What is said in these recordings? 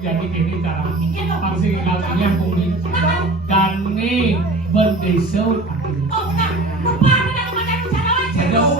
Jadi ini cara pasti kalinya kumi dan nih berdesau. Oh benar, lupa kita kemana bicara aja.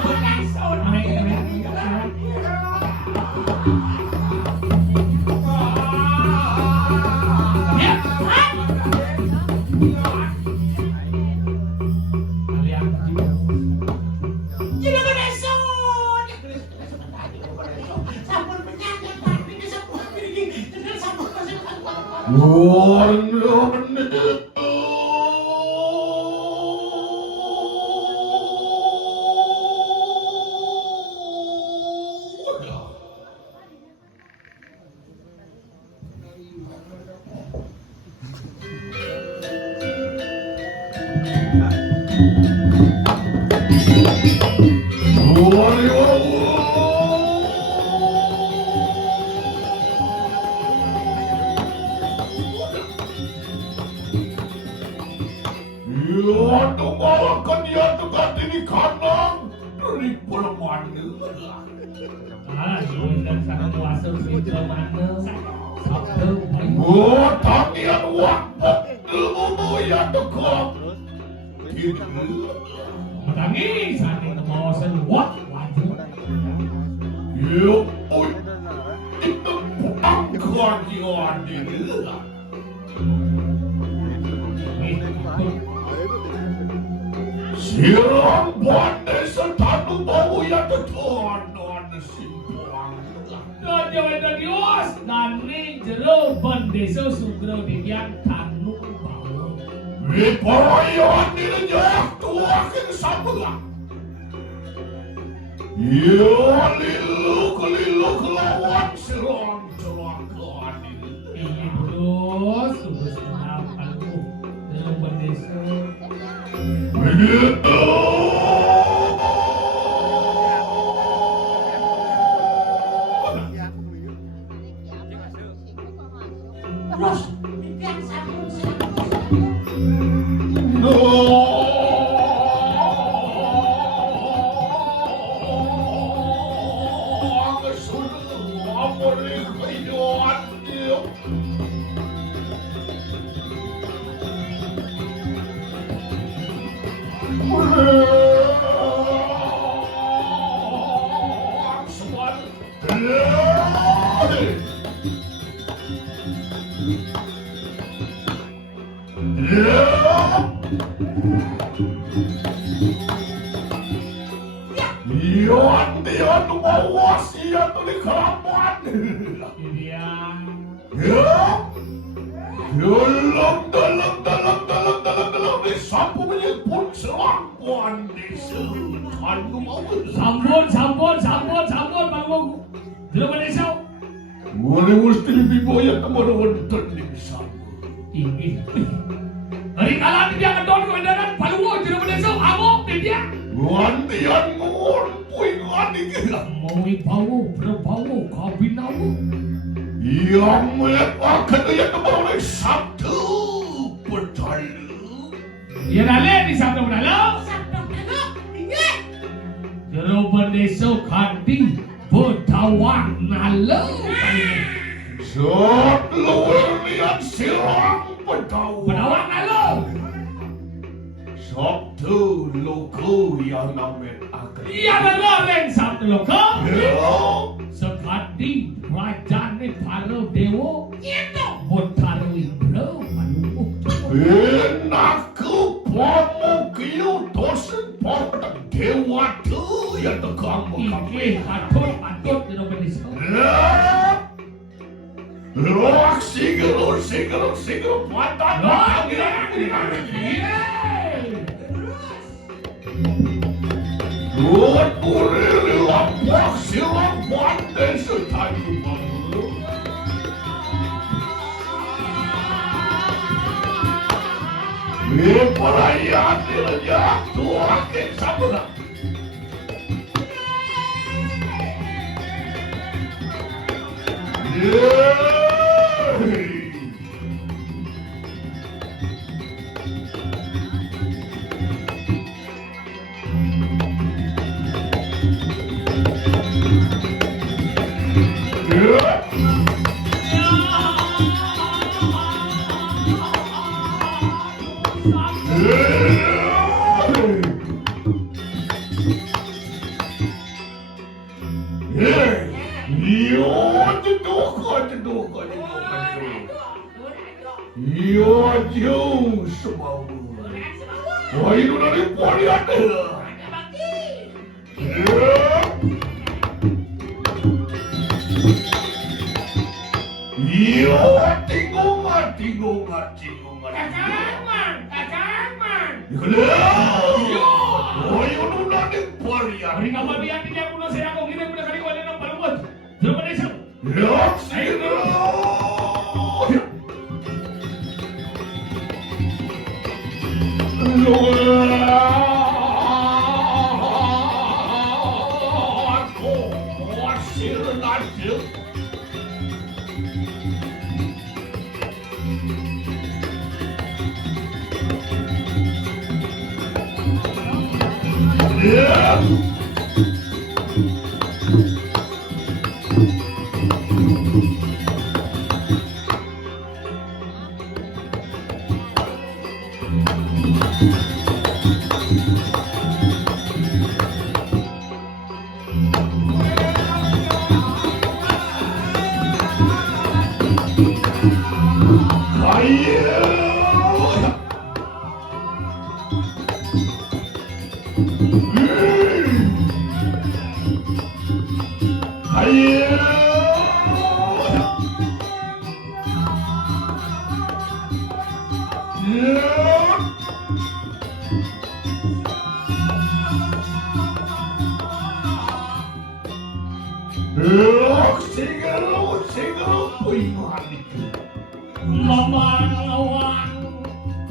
Siang pandai setanu bau yang tertonon simpang. Jangan dios dan ni jero bandeso sugro dikian tanu bau. Ripoyon nilajak tuakin sabla. Yo lilu lawan serong celaka ini. Ini bos, terus kenapa lu jero bandeso? Begitu. Terus, biar sabun. Yon bawas ia tuh di kelamaan. Dalam disapu menyebut selangkuan di seluruh Sambon bangun. Jero bandeso. Boleh mesti biboya teman wonten di sapu. Ini. Hari kalah dia ngedon ke edaran paluwo jero bandeso amok dia. Gantian ngurpui ngadi kira. Mau berbau kabinamu. Yang meletakkan dia kembali Sabtu berdalu. Ya nale di Sabtu berdalu. Ingat. Jero bandeso kanti bertawang nalo. Sebelum lihat silang Bertawang nalo. Sabtu loko yang namet akan. Iya benar Sabtu loko. Sekali Rajane para dewa itu botarui bro manuku enaku pamu kiu dosen pada dewa Aduh, ya tegang Iki patut di nomor desa. Loak sigeruk mata Loak kurili lapak silang pandai setadu bangun perayaan dilejak tuakin sabda jauh semau. Wah itu dari polian tinggungan. Wah itu dari polian. Hari kamalian tidak punya saya kau ini punya kali kau yang paluan. Nomor desa.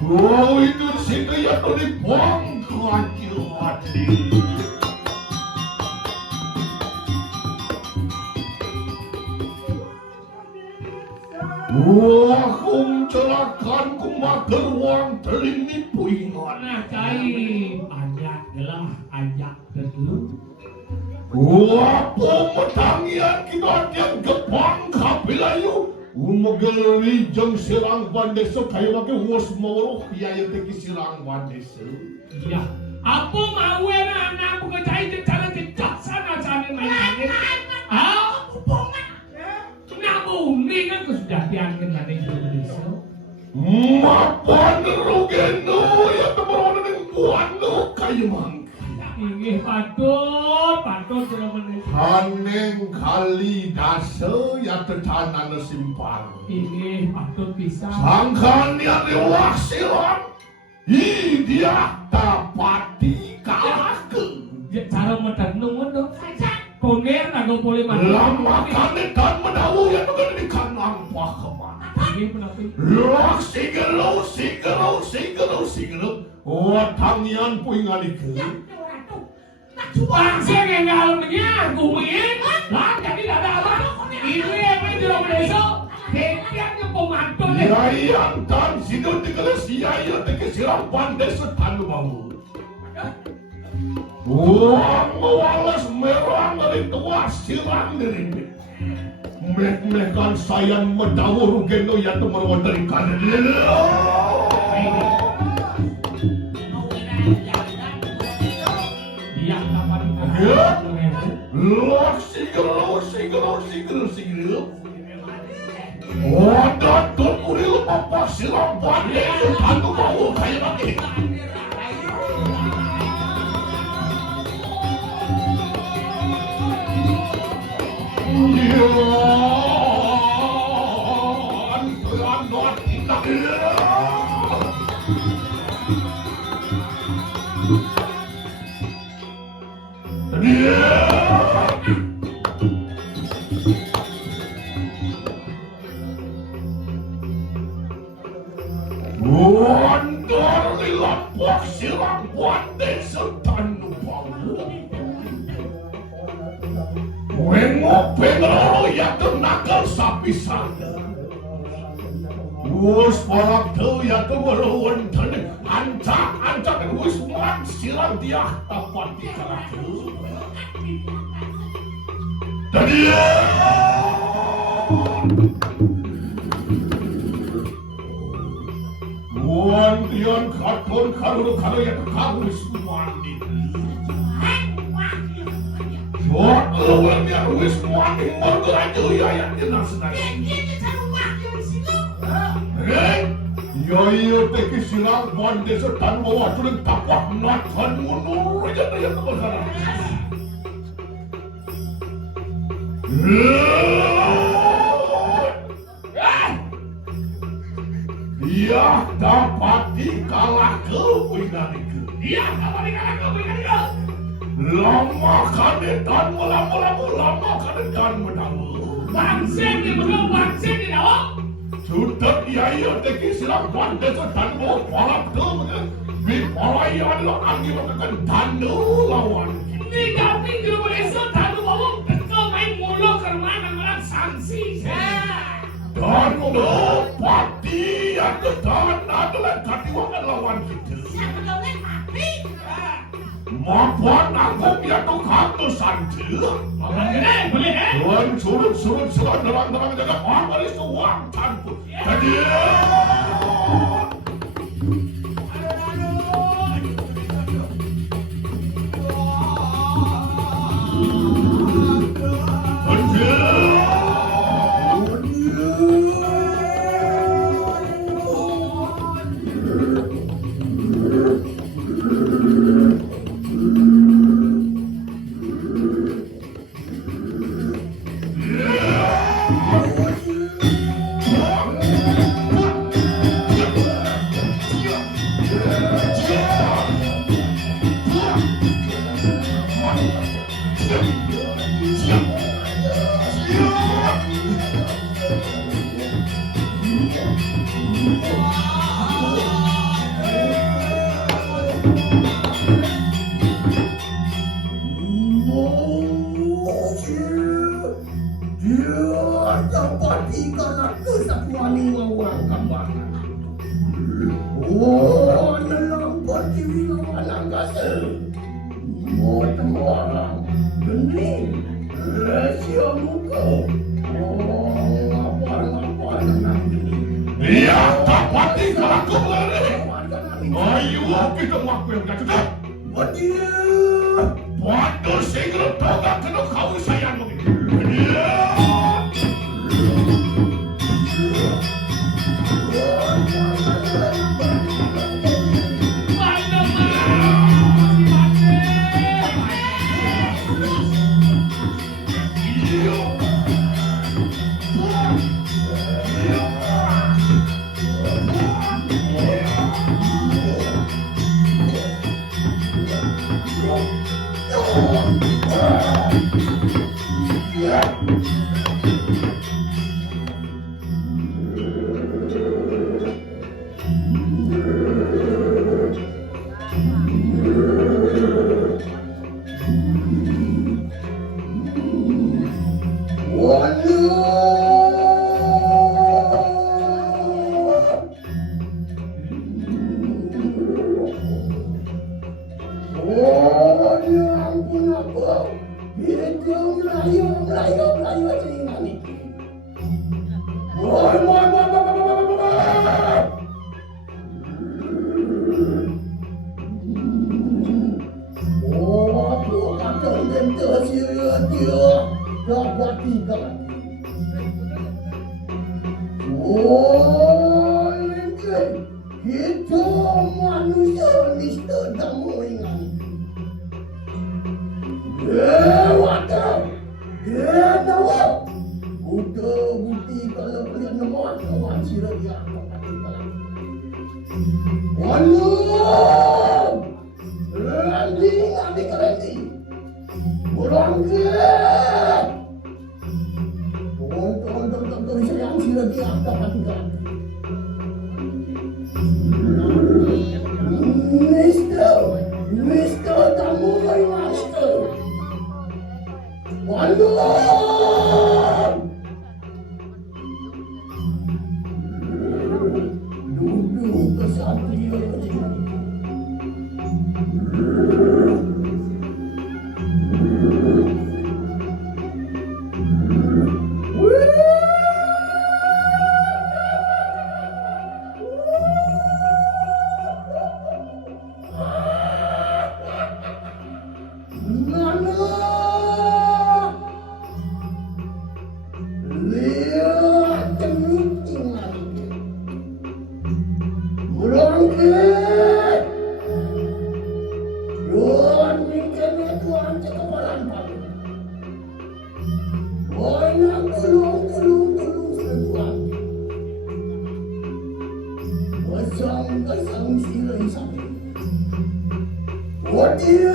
Kau itu sih kayak tadi bangkat hati. Wah, kum celakan kumaker wang telingi puingan. Nah, cai ajak gelah ajak terus. Wah, pemetangian kita yang gepang kapilayu. Umageli jeng sirang bandeso kayo lagi was mawaro kaya teki sirang bandeso. Iya. Apa mau na anak bukan cai cara sana sana main. Ah, namun ini kan sudah diangkat dari Indonesia. Mapan rugeno ya teman dengan buano kayu mangga. Ini patut sudah menentu. Haneng kali dasa ya tertanah simpang. Ini patut bisa. Sangkan ya dewa silang. Dia tapati kalahkan. Cara menenung dong. Konger naga boleh Lama kane kan menawu ya bukan di kanang pakemana. Ini penapi. Lok sigero. Watangian puingan ikan. Bangsa yang ngalamnya kumain. Lah jadi tidak ada apa. Itu yang main di rumah desa. Kayaknya pemantau deh. Iya tan sidon dikeles iya teke sirang pandai setanu bangun. Wah, mewalas merang dari tua sirang diri. Mek-mekan sayang medawur geno ya teman dari kanan. Dia kapan Lok sigero. Wadah tuh kuril papa sirang pandai setanu bangun kayak begini. Wandar di lapak sirang wate setanu bangu. Wengok pengrolo ya kenakal sapi sana. Wus palak tu ya kemeruan tani ancak wus man sirang dia dapat dikalatu. Tadi Wan tian katon kalau ya kawis mandi. Short lawan ya wis mandi mangga aja ya yang jelas iya teki silang bande setan bawa turun tapak nakan mundur aja ya kebakaran. Dia dapati kalah kewinaniku. Dia dapati kalah kewinaniku. Lama kadetan lama kadetan menamu. Bangsen di belum bangsen di dalam. Sudah iya teki silang bande setan bawa palak tu. Bipalai adalah angin akan tandu lawan. Ini kami kira esok tandu bawa tekau main mulu kerana orang sanksi. Tandu pati yang ketan adalah katiwangan lawan kita. Siapa kau mati? Mapuan agung yang tu kanto santi. Boleh Tuan surut terang jaga pangar itu uang tanpa. Jadi. Dia dapat tinggal kembali. Ayo kita makan yang kita. Waktu segera toga kena kau sayang begitu. Kita manusia Mister Damu ingat. Wadah Ya tahu. Udah bukti kalau kalian nomor kawan sirah dia Walau Randy ambil Randy Berangkat Tonton sayang sirah dia Mister kamu mai master Walau duduk ke satria lihat kencing lagi berangkat Tuhan mikirnya Tuhan cekapalan pagi banyak tolong Tuhan Kasang silai sapi Wadir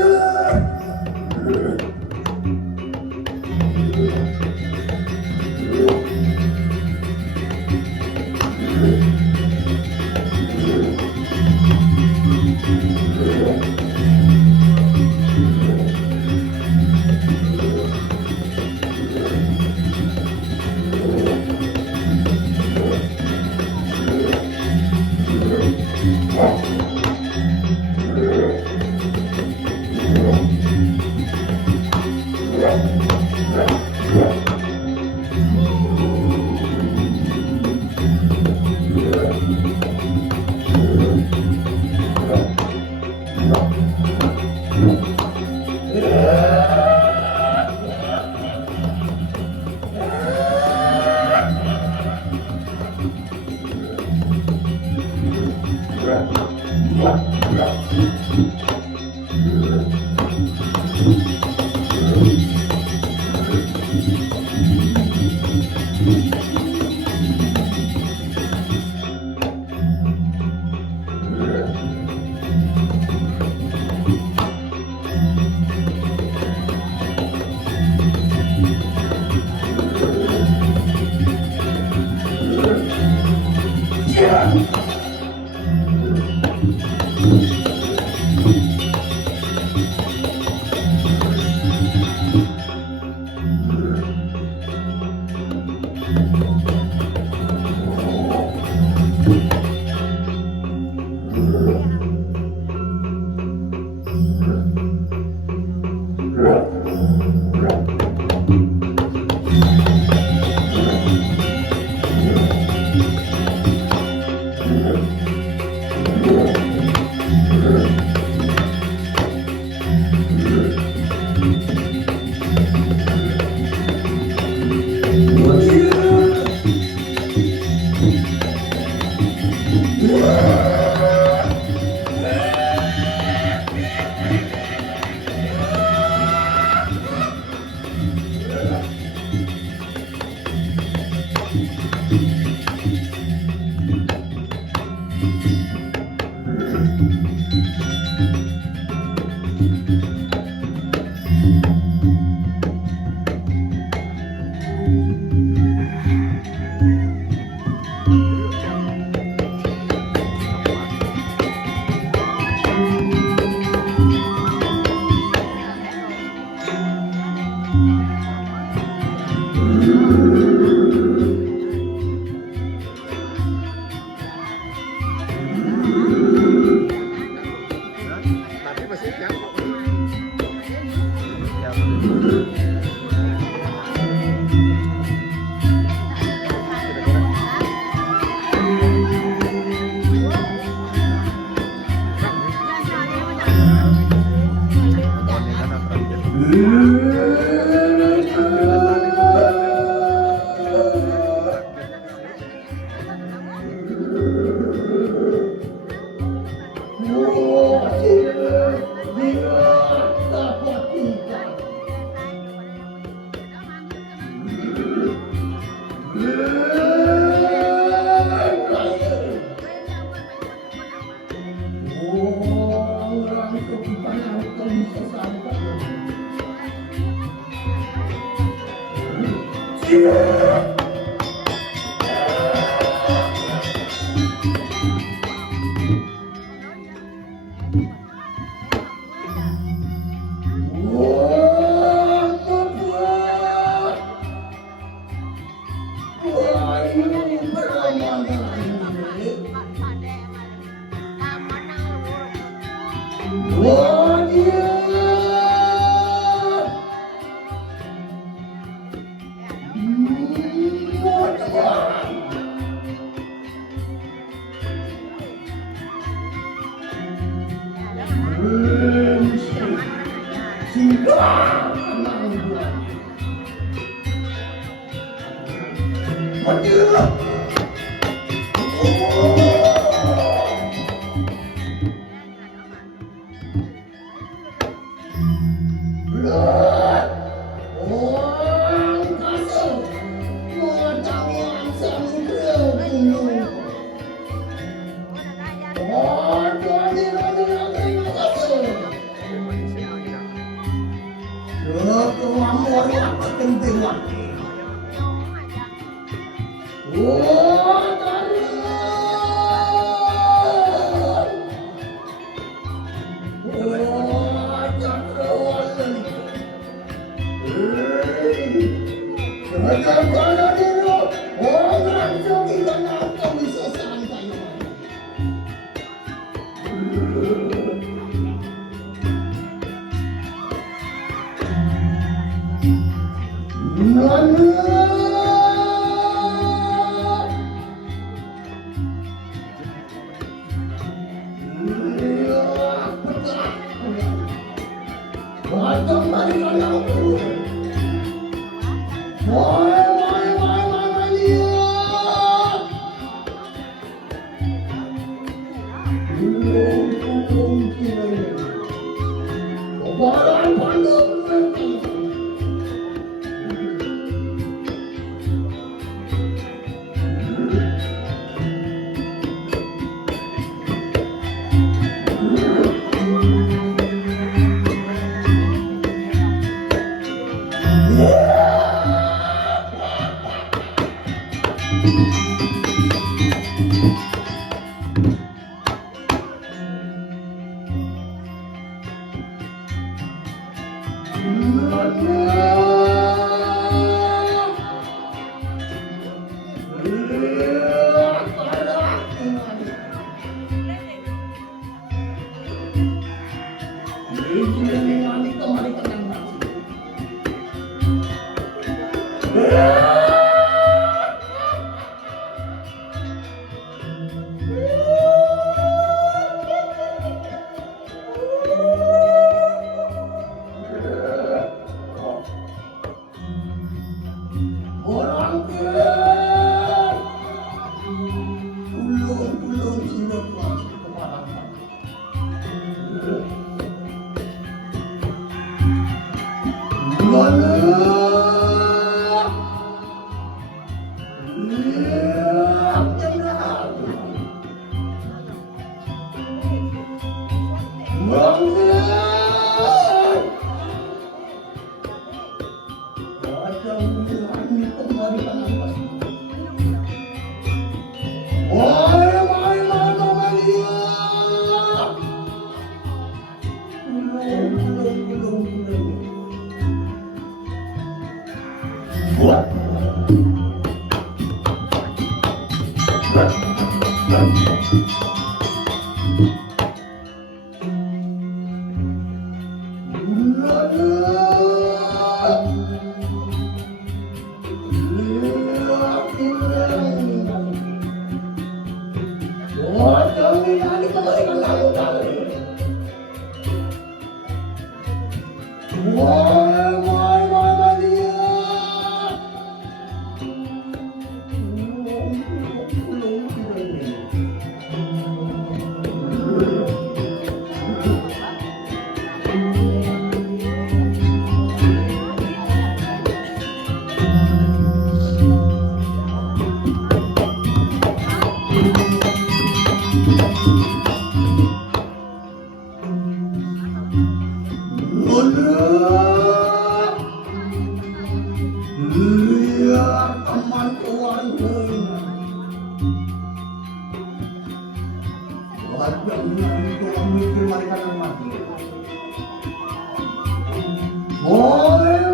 Dari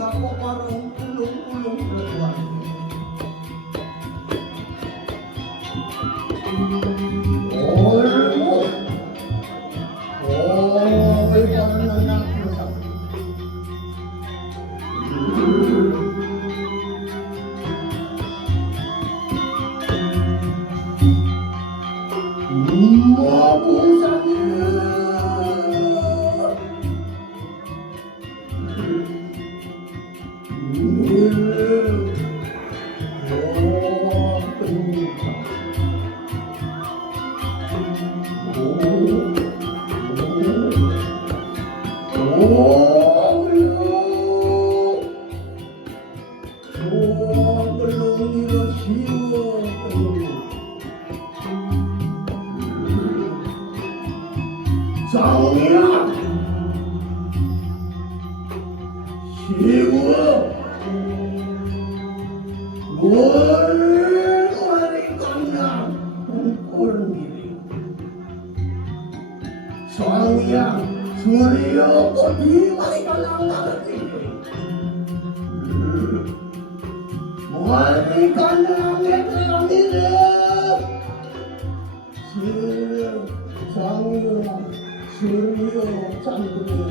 aku parang ulung-ulung bertuan. Surya Budi Marikanang Surya Chandra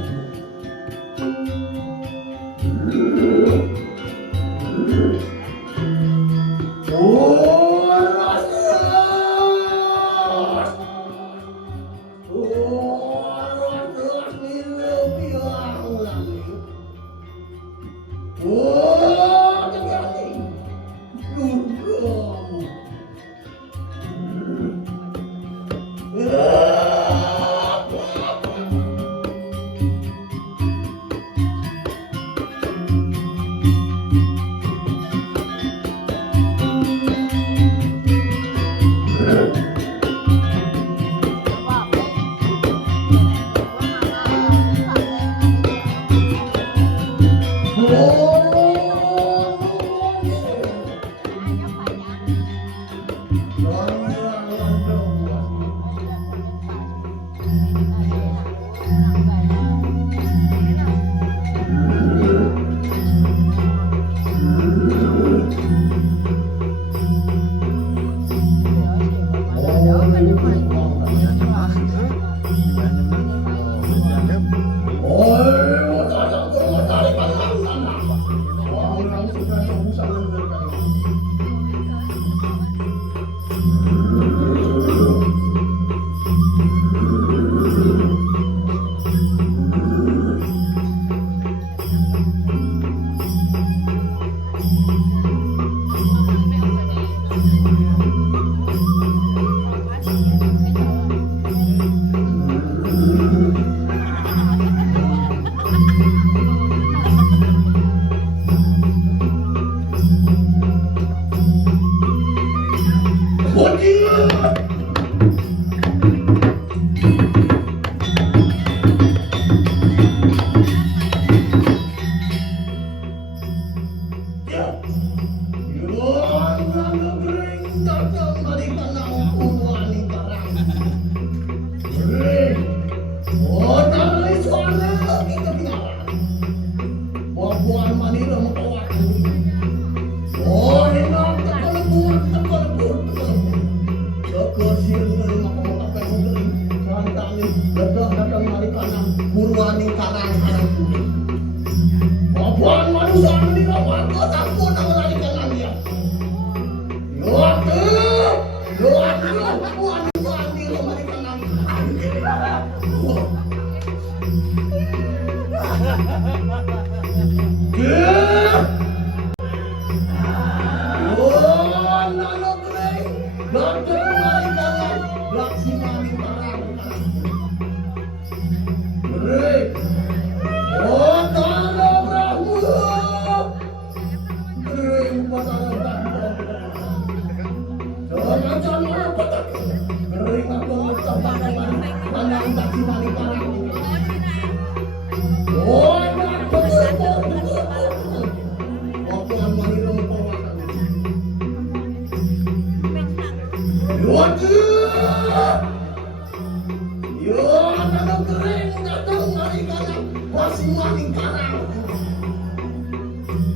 Yo, anak kering datang dari kanan, masih maling kanan.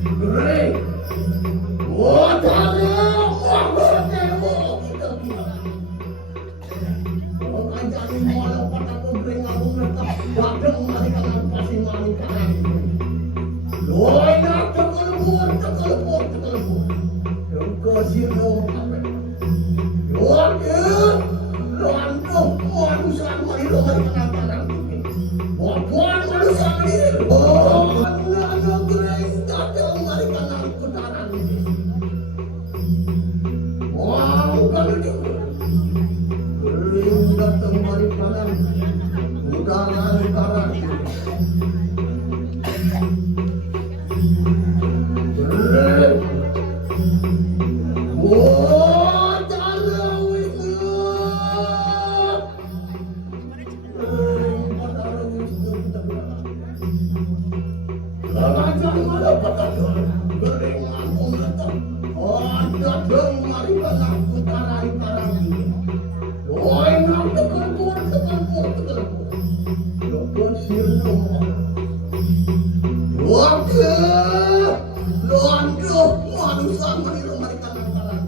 Kering, wadahnya, wadahnya, orang jadi malu pada kering aku mereka datang dari kanan, masih maling kanan. Loi nak tekelebur. Yang kasih dong, Loanto, manusia mari lo mari kanan. Buat manusia mari. Oh, ada kering datang mari kanan. Wow, kalau juga. Kering datang mari kanan. Kanan. Kering. Oh, jangan Wisnu. Jangan malah katakan kering aku datang. Oh, datang mari kanan utara. Oh, enak tekan kuat. Dokter Sirno. Loanto, manusia mari kanan.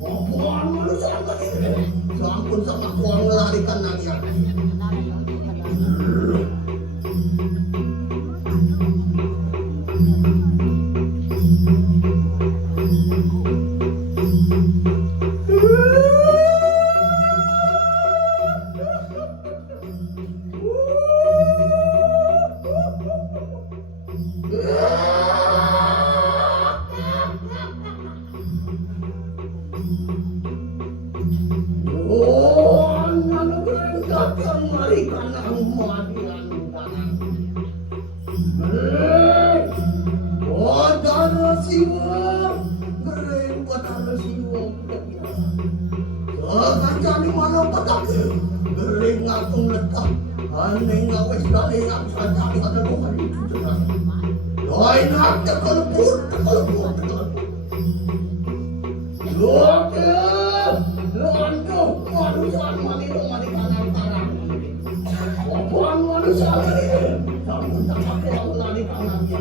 Apaan manusia mari? Sampun sama kuang lari kanannya. Oh, anak kering datang mari kanan matian kanan. Oh, dana siwa, kering dana siwa. Sekarang di mana patak? Kering aku letak. Aneh ngawe sekali yang saja ada rumah di sana. Doi nak tekelpur. Loanto, manusia mari kanan. Apaan manusia mari? Sampun sama kuang lari kanannya.